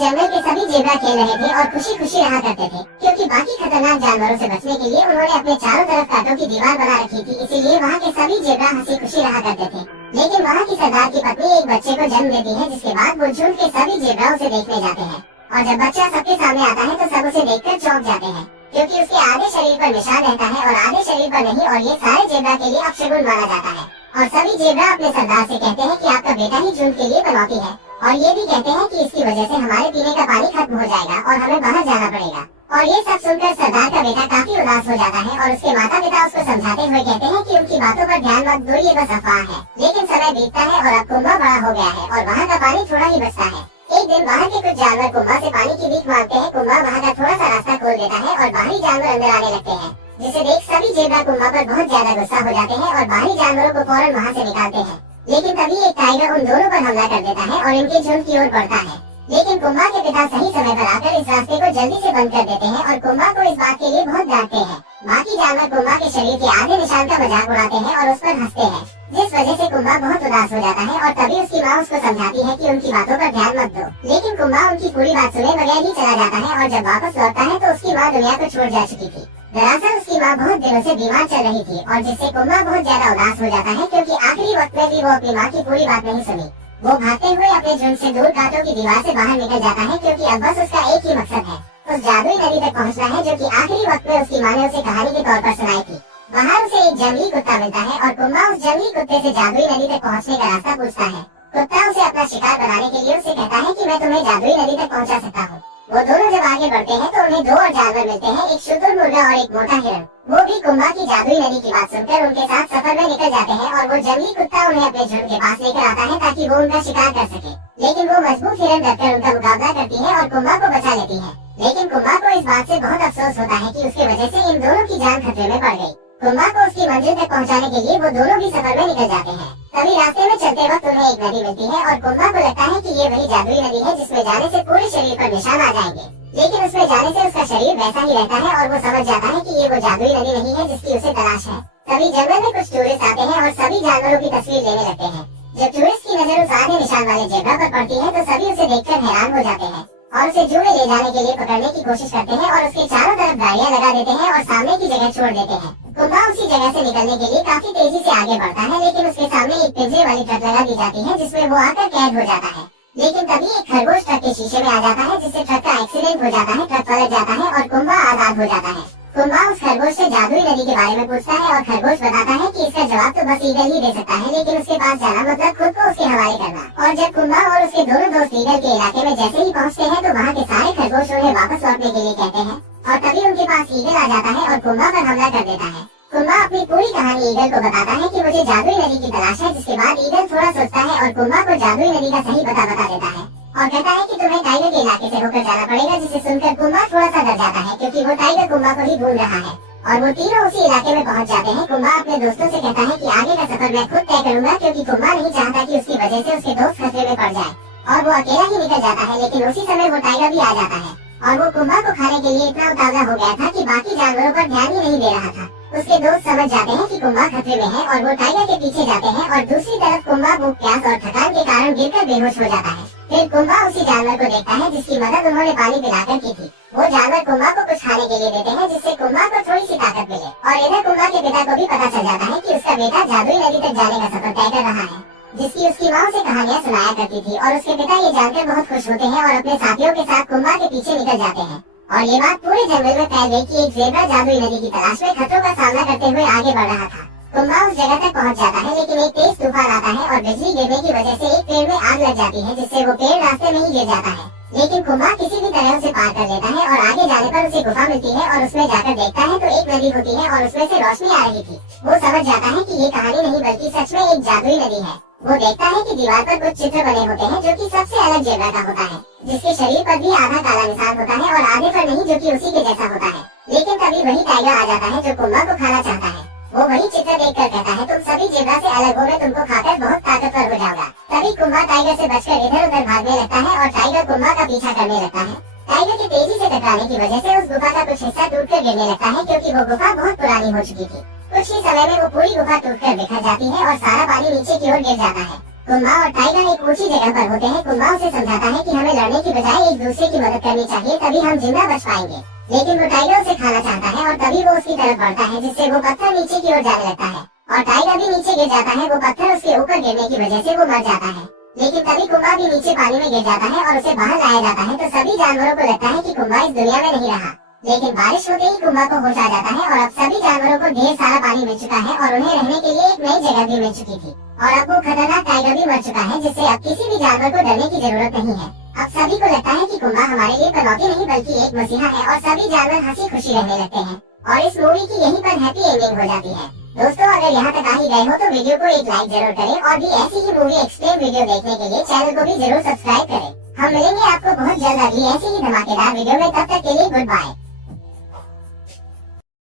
जंगल के सभी जेब्रा खेल रहे थे और खुशी खुशी रहा करते थे, क्योंकि बाकी खतरनाक जानवरों से बचने के लिए उन्होंने अपने चारों तरफ कांटों की दीवार बना रखी थी। इसीलिए वहाँ के सभी जेब्रा हंसी खुशी रहा करते थे। लेकिन वहाँ की सरदार की पत्नी एक बच्चे को जन्म देती है, जिसके बाद वो झुंड के सभी जेब्रा उसे देखने जाते हैं। और जब बच्चा सबके सामने आता है तो सब उसे देखकर चौंक जाते हैं, क्योंकि उसके आधे शरीर पर निशान रहता है और आधे शरीर पर नहीं, और ये सारे जेब्रा के लिए अपशगुन माना जाता है। और सभी जेब्रा अपने सरदार से कहते हैं कि आपका बेटा ही झुंड के लिए बनौती है, और ये भी कहते हैं कि इसकी वजह से हमारे पीने का पानी खत्म हो जाएगा और हमें बाहर जाना पड़ेगा। और ये सब सुनकर सरदार का बेटा काफी उदास हो जाता है और उसके माता पिता उसको समझाते हुए कहते हैं कि उनकी बातों पर ध्यान मत दो, ये बस अफवाह है। लेकिन समय बीतता है और अब कुंभा बड़ा हो गया है और वहाँ का पानी थोड़ा ही बचता है। एक दिन बाहर के कुछ जानवर कुंभा से पानी की भीख मांगते हैं। कुंभा वहाँ का थोड़ा सा रास्ता खोल देता है और बाहरी जानवर अंदर आने लगते हैं, जिसे देख सभी जेब्रा कुंभा पर बहुत ज्यादा गुस्सा हो जाते हैं और बाहरी जानवरों को फौरन वहाँ से निकालते हैं। लेकिन तभी एक टाइगर उन दोनों पर हमला कर देता है और इनके झुंड की ओर बढ़ता है। लेकिन कुंभा के पिता सही समय पर आकर इस रास्ते को जल्दी से बंद कर देते हैं और कुंभा को इस बात के लिए बहुत डांटते हैं। बाकी जानवर कुंभा के शरीर के आधे निशान का मजाक उड़ाते हैं और उस पर हंसते हैं, जिस वजह से कुंभा बहुत उदास हो जाता है। और तभी उसकी माँ उसको समझाती है कि उनकी बातों पर ध्यान मत दो। लेकिन कुंभा उनकी पूरी बात सुने बगैर ही चला जाता है और जब वापस लौटता है तो उसकी माँ दुनिया को छोड़ जा चुकी थी। दरअसल उसकी माँ बहुत दिनों से बीमार चल रही थी और जिससे कुंभा बहुत ज्यादा उदास हो जाता है, क्योंकि आखिरी वक्त में भी वो अपनी माँ की पूरी बात नहीं सुनी। वो भागते हुए अपने झुंड से दूर कांटों की दीवार से बाहर निकल जाता है, क्योंकि अब बस उसका एक ही मकसद है, उस जादुई नदी तक पहुंचना है, जो कि आखिरी वक्त में उसकी माँ ने उसे कहानी के तौर पर सुनाई थी। वहाँ उसे एक जंगली कुत्ता मिलता है और कुंभा उस जंगली कुत्ते से जादुई नदी तक पहुँचने का रास्ता पूछता है। कुत्ता उसे अपना शिकार बनाने के लिए उसे कहता है कि मैं तुम्हें जादुई नदी तक पहुँचा सकता हूँ। वो दोनों जब आगे बढ़ते हैं तो उन्हें दो और जानवर मिलते हैं, एक शुतुरमुर्गा और एक मोटा हिरण। वो भी कुंभा की जादुई नदी की बात सुनकर उनके साथ सफर में निकल जाते हैं और वो जंगली कुत्ता उन्हें अपने झुंड के पास लेकर आता है ताकि वो उनका शिकार कर सके। लेकिन वो मजबूत हिरण डरकर उनका मुकाबला करती है और कुंभा को बचा लेती है। लेकिन कुंभा को इस बात से बहुत अफसोस होता है कि उसकी वजह से इन दोनों की जान खतरे में पड़ गई। कुंभा को उसकी मंजिल तक पहुंचाने के लिए वो दोनों भी सफर में निकल जाते हैं। तभी रास्ते में चलते वक्त उन्हें एक नदी मिलती है और कुंभा को लगता है कि ये वही जादुई नदी है जिसमें जाने से पूरे शरीर पर निशान आ जाएंगे। लेकिन उसमें जाने से उसका शरीर वैसा ही रहता है और वो समझ जाता है कि ये वो जादुई नदी नहीं है जिसकी उसे तलाश है। तभी जंगल में कुछ टूरिस्ट आते हैं और सभी जानवरों की तस्वीर लेने लगते हैं। जब टूरिस्ट की नजर उस आधे निशान वाले जेब्रा पर पड़ती है तो सभी उसे देखकर हैरान हो जाते हैं और उसे जू में ले जाने के लिए पकड़ने की कोशिश करते हैं और उसके चारों तरफ गाड़ियां लगा देते हैं और सामने की जगह छोड़ देते हैं। कुंभा उसी जगह से निकलने के लिए काफी तेजी से आगे बढ़ता है, लेकिन उसके सामने एक पिंजरे वाली ट्रक लगा दी जाती है जिसमें वो आकर कैद हो जाता है। लेकिन तभी एक खरगोश ट्रक के शीशे में आ जाता है, जिससे ट्रक का एक्सीडेंट हो जाता है, ट्रक पलट जाता है और कुंभा आजाद हो जाता है। कुंभा उस खरगोश से जादुई नदी के बारे में पूछता है और खरगोश बताता है कि इसका जवाब तो बस ईगल ही दे सकता है, लेकिन उसके पास जाना मतलब खुद को उसके हवाले करना। और जब कुंभा और उसके दोनों दोस्त ईगल के इलाके में जैसे ही पहुंचते हैं तो वहाँ के सारे खरगोश उन्हें वापस लौटने के लिए कहते हैं और तभी उनके पास ईगल आ जाता है और कुंभा पर हमला कर देता है। कुंभा अपनी पूरी कहानी ईगल को बताता है कि मुझे जादुई नदी की तलाश है, जिसके बाद ईगल थोड़ा सोचता है और कुंभा को जादुई नदी का सही पता बता देता है और कहता है कि तुम्हें टाइगर के इलाके से होकर जाना पड़ेगा, जिसे सुनकर कुंभा थोड़ा सा डर जाता है, क्योंकि वो टाइगर कुंभा को ही ढूंढ रहा है। और वो तीनों उसी इलाके में पहुंच जाते हैं। कुंभा अपने दोस्तों से कहता है कि आगे का सफर मैं खुद तय करूंगा, क्योंकि कुंभा नहीं चाहता कि उसकी वजह से उसके दोस्त खतरे में पड़ जाए। और वो अकेला ही निकल जाता है, लेकिन उसी समय वो टाइगर भी आ जाता है और वो कुंभा को खाने के लिए इतना उतावला हो गया था कि बाकी जानवरों पर ध्यान ही नहीं दे रहा था। उसके दोस्त समझ जाते हैं कि कुंभा खतरे में है और वो टाइगर के पीछे जाते हैं और दूसरी तरफ कुंभा भूख, प्यास और थकान के कारण गिरकर बेहोश हो जाता है। फिर कुंभा उसी जानवर को देखता है जिसकी मदद उन्होंने पानी पिलाकर की थी। वो जानवर कुंभा को कुछ खाने के लिए देते हैं, जिससे कुंभा को थोड़ी सी ताकत मिले। और इधर कुंभा के पिता को भी पता चल जाता है कि उसका बेटा जादुई नदी तक जाने का सफर तय कर रहा है, जिसकी उसकी माँ उसे कहानियाँ सुनाया करती थी। और उसके पिता ये जानकर बहुत खुश होते हैं और अपने साथियों के साथ कुंभा के पीछे निकल जाते हैं। और ये बात पूरे जंगल में फैल गई कि एक ज़ेब्रा जादुई नदी की तलाश में खतरों का सामना करते हुए आगे बढ़ रहा था। कुंभा उस जगह तक पहुंच जाता है, लेकिन एक तेज तूफान आता है और बिजली गिरने की वजह से एक पेड़ में आग लग जाती है, जिससे वो पेड़ रास्ते में ही गिर जाता है। लेकिन कुंभा किसी भी तरह उसे पार कर लेता है और आगे जाने पर उसे गुफा मिलती है और उसमें जाकर देखता है तो एक नदी होती है और उसमें से रोशनी आ रही थी। वो समझ जाता है कि ये कहानी नहीं बल्कि सच में एक जादुई नदी है। वो देखता है कि दीवार पर कुछ चित्र बने होते हैं, जो कि सबसे अलग जेब्रा का होता है, जिसके शरीर पर भी आधा काला निशान होता है और आधे पर नहीं, जो कि उसी के जैसा होता है। लेकिन तभी वही टाइगर आ जाता है जो कुंभा को खाना चाहता है। वो वही चित्र देखकर कहता है, तुम सभी जेब्रा से अलग हो, मैं तुमको खाकर बहुत ताकतवर हो जाऊंगा। तभी कुंभा टाइगर से बचकर इधर उधर भागने लगता है और टाइगर कुंभा का पीछा करने लगता है। टाइगर के तेजी से टकराने की वजह से उस गुफा का कुछ हिस्सा टूटकर गिरने लगता है, क्योंकि वो गुफा बहुत पुरानी हो चुकी थी। कुछ ही समय में वो पूरी गुफा टूटकर बिखर जाती है और सारा पानी नीचे की ओर गिर जाता है। कुंभा और टाइगर एक ऊंची जगह पर होते हैं। कुंभा उसे समझाता है कि हमें लड़ने की बजाय एक दूसरे की मदद करनी चाहिए, तभी हम जिंदा बच पाएंगे। लेकिन वो टाइगर उसे खाना चाहता है और तभी वो उसकी तरफ बढ़ता है, जिससे वो पत्थर नीचे की ओर जाने लगता है और टाइगर भी नीचे गिर जाता है। वो पत्थर उसके ऊपर गिरने की वजह से वो मर जाता है। लेकिन तभी कुंभा भी नीचे पानी में गिर जाता है और उसे बाहर लाया जाता है। तो सभी जानवरों को लगता है कि कुंभा इस दुनिया में नहीं रहा। लेकिन बारिश होते ही कुंभा को होश आ जाता है और अब सभी जानवरों को ढेर सारा पानी मिल चुका है और उन्हें रहने के लिए एक नई जगह भी मिल चुकी थी। और अब वो खतरनाक टाइगर भी मर चुका है, जिससे अब किसी भी जानवर को डरने की जरूरत नहीं है। अब सभी को लगता है कि कुंभा हमारे लिए चुनौती नहीं बल्कि एक मसीहा है और सभी जानवर हंसी खुशी रहने लगते हैं। और इस मूवी की यहीं पर हैप्पी एंडिंग हो जाती है। दोस्तों, अगर यहाँ तक आ ही गए हो तो वीडियो को एक लाइक जरूर करें और भी ऐसी ही मूवी एक्सप्लेन वीडियो देखने के लिए चैनल को भी जरूर सब्सक्राइब करें। हम मिलेंगे आपको बहुत जल्द अगली ऐसी ही धमाकेदार वीडियो में। तब तक के लिए गुड बाय।